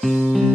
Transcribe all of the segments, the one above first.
Mm-hmm.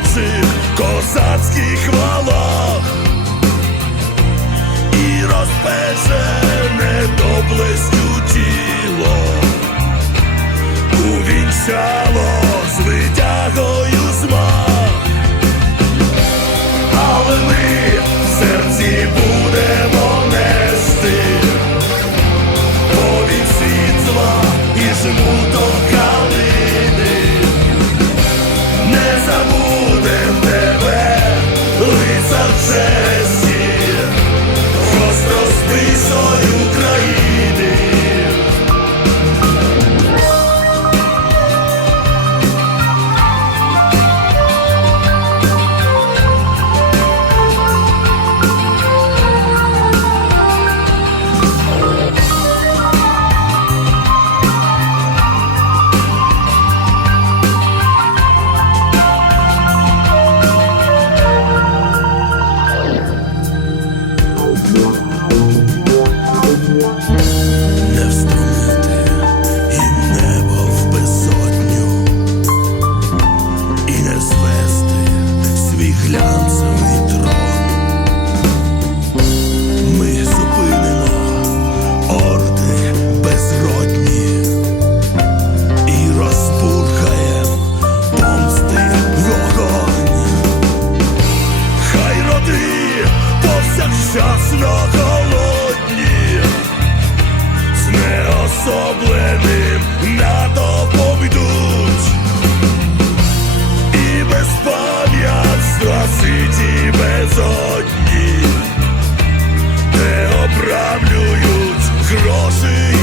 танці козацьких валах і розпечене до тіло у вінцях. lost. Досвіті безодні не оправлюють гроші.